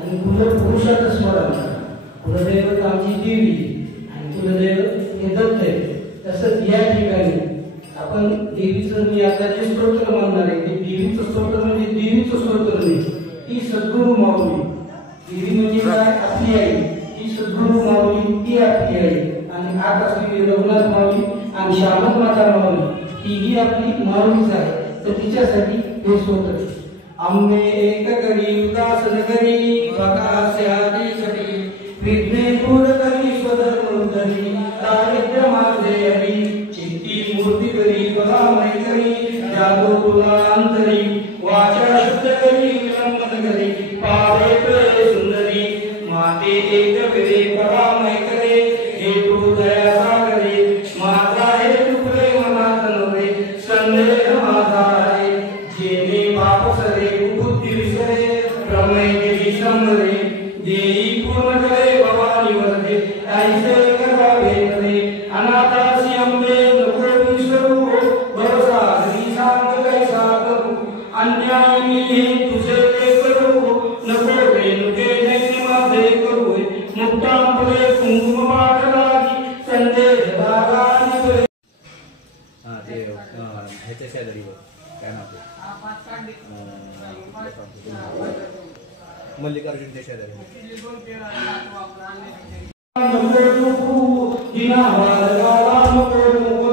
आणि कुलपुरुषाचं स्मरण कुलदैवत आमची देवी आणि कुलदैवत हे दत्त आहे. तसं या ठिकाणी आपण देवीचं मी आता जे स्तोत्र म्हणणार आहे ते देवीचं स्तोत्र म्हणजे देवीचं स्तोत्र नाही, ती सद्गुरु माऊली. देवी म्हणजे काय? आपली आई. ती सद्गुरु माऊली ती आपली आई आणि आत असलेली रघुनाथ माऊली आणि श्यामक माता माऊली ही आपली माऊलीच आहे. तर तिच्यासाठी हे स्तोत्र. आम्हे एक करी उदासन करी प्रकाश आदि करी विघ्ने दूर करी स्वधर्म धरी दारिद्र्य माझे हरी चित्ती मूर्ती करी बलामय करी जादू कुलांतरी वाचा शुद्ध करी विलंबन करी पावे प्रे सुंदरी माते एक करे बलामय करे हेतु दया सागरे माता हेतु प्रेम नातनवे संदेह माझा आहे जेने बाप सरे बुद्धी विसरे प्रमेय केली संगरे देई पूर्ण करे भवानी वरदे ऐसे करावे करे अनाथासी अंबे नको विसरू भरोसा घरी सांग कैसा करू अन्याय मी तुझे ते करू नको रेणुके दैन्य माझे करू मुक्तांबळे कुंकुम पाठ लागी संदेह दागानी बरे. ते ह्याच्या शेजारी काय नाव ते मल्लिकार्जुनच्या शेजारी नको दिना वाला नको नको